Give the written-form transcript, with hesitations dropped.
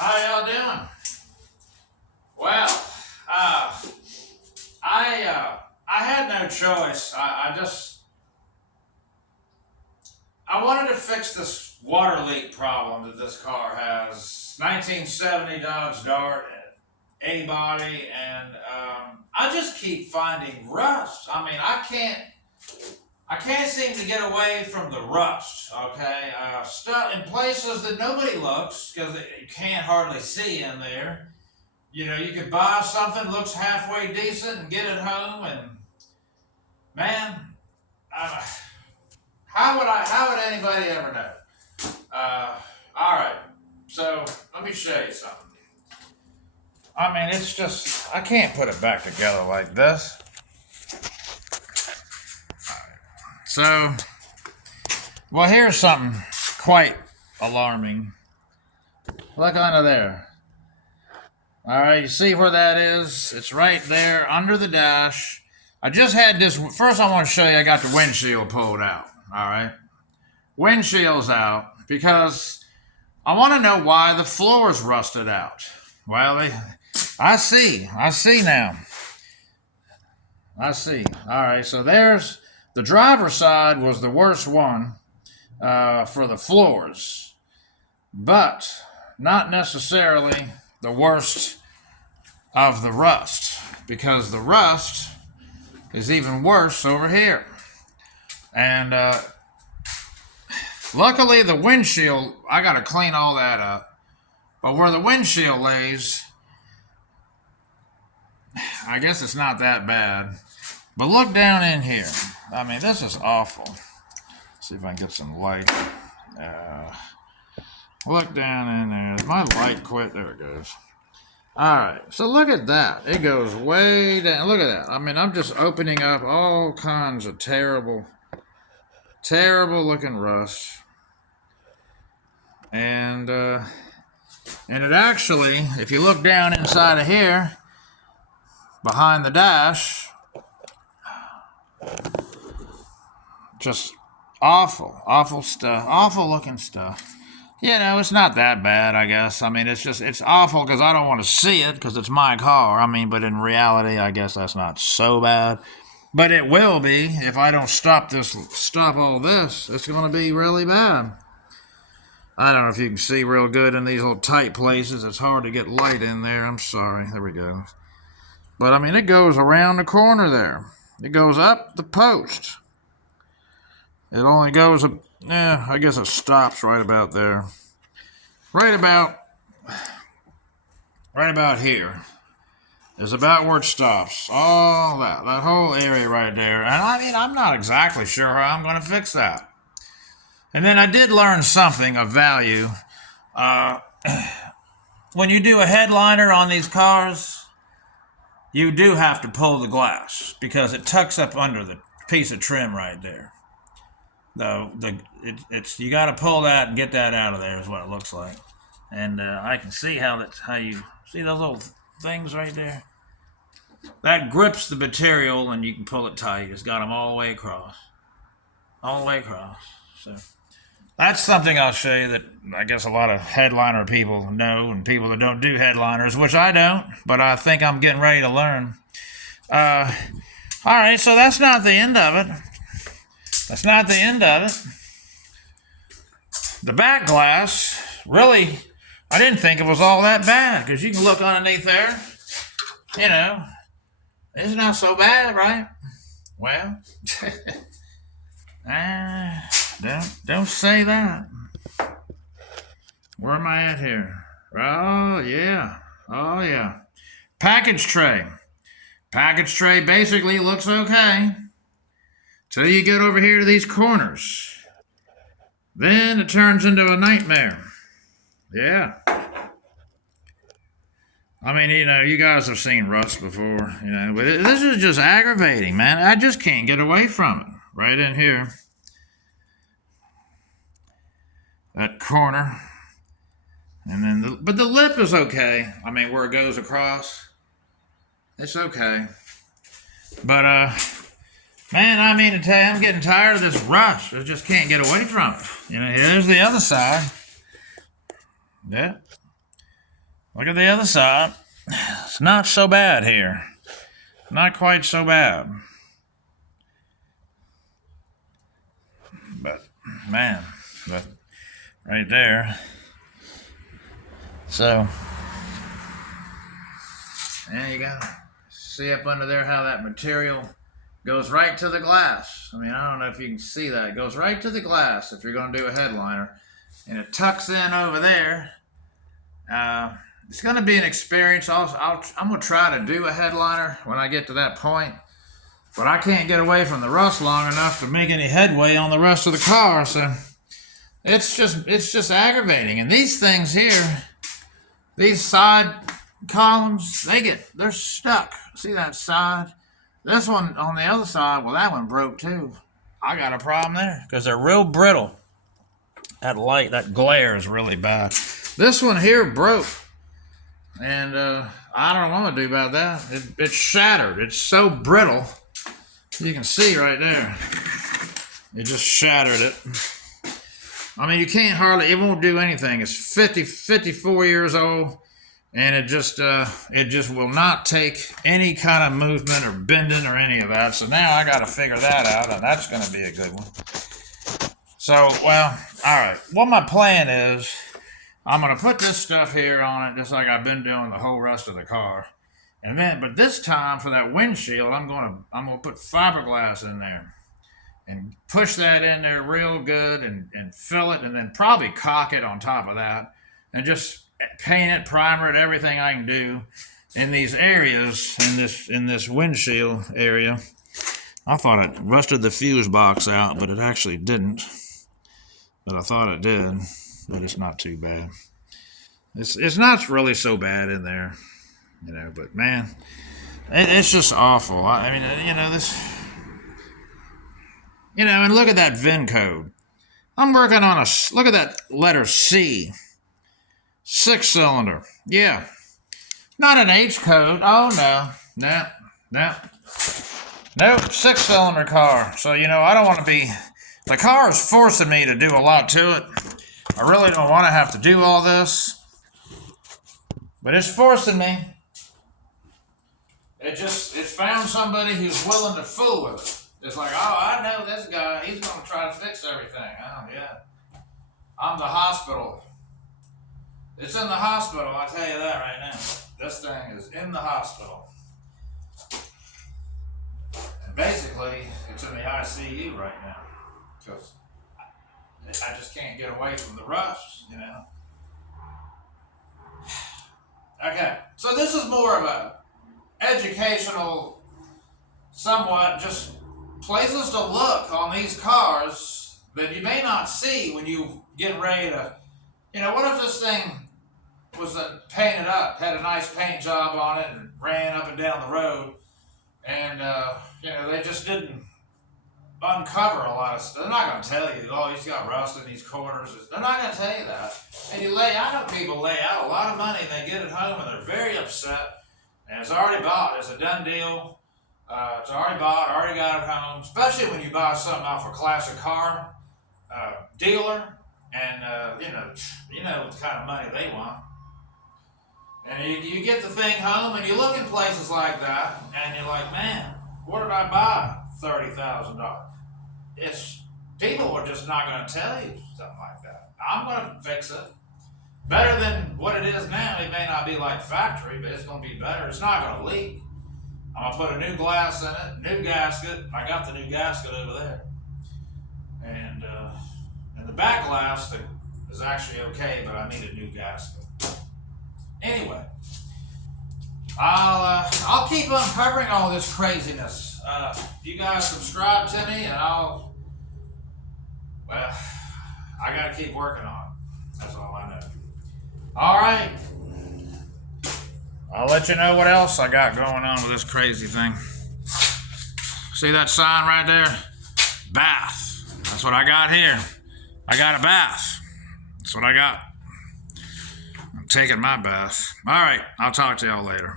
How y'all doing? Well, I had no choice. I wanted to fix this water leak problem that this car has. 1970 Dodge Dart, Abody, and I just keep finding rust. I mean, I can't seem to get away from the rust. Okay, stuff in places that nobody looks because you can't hardly see in there. You know, you could buy something looks halfway decent and get it home, and man, uh, how would anybody ever know? All right, so let me show you something. I mean, it's just I can't put it back together like this. So, well, here's something quite alarming. Look under there. All right, you see where that is? It's right there under the dash. I just had this. First, I want to show you I got the windshield pulled out. All right. Windshield's out because I want to know why the floor's rusted out. Well, I see now. I see. All right, so there's the driver's side was the worst one for the floors, but not necessarily the worst of the rust, because the rust is even worse over here. And luckily the windshield, I got to clean all that up. But where the windshield lays, I guess it's not that bad. But look down in here. I mean, this is awful. Let's see if I can get some light. Look down in there. My light quit. There it goes. All right. So look at that. It goes way down. Look at that. I mean, I'm just opening up all kinds of terrible looking rust. And it actually, if you look down inside of here, behind the dash, just awful stuff, awful looking stuff. You know, it's not that bad, I guess. I mean, it's awful because I don't want to see it because it's my car. I mean, but in reality, I guess that's not so bad. But it will be if I don't stop all this. It's going to be really bad. I don't know if you can see real good in these little tight places. It's hard to get light in there. I'm sorry. There we go. But, I mean, it goes around the corner there. It goes up the post. It only goes, I guess it stops right about there. Right about here is about where it stops. All that whole area right there. And, I mean, I'm not exactly sure how I'm going to fix that. And then I did learn something of value. When you do a headliner on these cars, you do have to pull the glass because it tucks up under the piece of trim right there. It's you got to pull that and get that out of there is what it looks like. And I can see how you see those little things right there. That grips the material and you can pull it tight. It's got them all the way across. So that's something I'll show you that I guess a lot of headliner people know, and people that don't do headliners, which I don't, but I think I'm getting ready to learn. All right, so that's not the end of it. The back glass, really, I didn't think it was all that bad, because you can look underneath there. You know, it's not so bad, right? Well, don't say that. Where am I at here? Oh, yeah. Package tray. Package tray basically looks okay till you get over here to these corners. Then it turns into a nightmare. Yeah. I mean, you know, you guys have seen rust before, you know, but this is just aggravating, man. I just can't get away from it. Right in here. That corner. And then, but the lip is okay. I mean, where it goes across, it's okay. But, man, I mean to tell you, I'm getting tired of this rust. I just can't get away from it. You know, here's the other side. Yeah. Look at the other side. It's not so bad here. Not quite so bad. But, man, but right there. So, there you go. See up under there how that material goes right to the glass. I mean, I don't know if you can see that. It goes right to the glass if you're going to do a headliner. And it tucks in over there. It's going to be an experience. I'm going to try to do a headliner when I get to that point. But I can't get away from the rust long enough to make any headway on the rest of the car. So it's just aggravating. And these things here, these side columns, they're stuck. See that side? This one on the other side, well, that one broke too. I got a problem there because they're real brittle. That light, that glare is really bad. This one here broke. And I don't know what to do about that. It's shattered. It's so brittle. You can see right there. It just shattered it. I mean, you can't hardly, it won't do anything. It's 54 years old, and it just will not take any kind of movement or bending or any of that. So now I got to figure that out, and that's going to be a good one. So, well, all right. What my plan is, I'm going to put this stuff here on it just like I've been doing the whole rest of the car. And then, but this time for that windshield, I'm going to put fiberglass in there and push that in there real good and fill it, and then probably caulk it on top of that and just paint it, primer it, everything I can do in these areas, in this windshield area. I thought it rusted the fuse box out, but it actually didn't. But I thought it did, but it's not too bad. It's not really so bad in there. You know, but man, it's just awful. I mean, and look at that VIN code. I'm working on look at that letter C. 6-cylinder. Yeah. Not an H code. Oh, no. No. Nope, 6-cylinder car. So, I don't want to be, the car is forcing me to do a lot to it. I really don't want to have to do all this, but it's forcing me. It's found somebody who's willing to fool with it. It's like, oh, I know this guy. He's going to try to fix everything. Oh, yeah. I'm the hospital. It's in the hospital, I'll tell you that right now. This thing is in the hospital. And basically, it's in the ICU right now. Because I just can't get away from the rust, Okay, so this is more of a educational, somewhat, just places to look on these cars that you may not see when you get ready to, what if this thing was painted up, had a nice paint job on it and ran up and down the road, and, they just didn't uncover a lot of stuff. They're not going to tell you, oh, he's got rust in these corners. They're not going to tell you that. And I know people lay out a lot of money, and they get it home, and they're very upset. And it's already bought. It's a done deal. It's already bought, already got it home. Especially when you buy something off a classic car dealer, and you know what kind of money they want. And you get the thing home, and you look in places like that, and you're like, man, what did I buy? $30,000. People are just not going to tell you something like that. I'm going to fix it. Better than what it is now. It may not be like factory, but it's going to be better. It's not going to leak. I'm going to put a new glass in it, new gasket. I got the new gasket over there. And the back glass is actually okay, but I need a new gasket. Anyway, I'll keep uncovering all this craziness. You guys subscribe to me, and I got to keep working on it. That's all I know. All right. I'll let you know what else I got going on with this crazy thing. See that sign right there? Bath. That's what I got here. I got a bath. That's what I got. I'm taking my bath. All right. I'll talk to y'all later.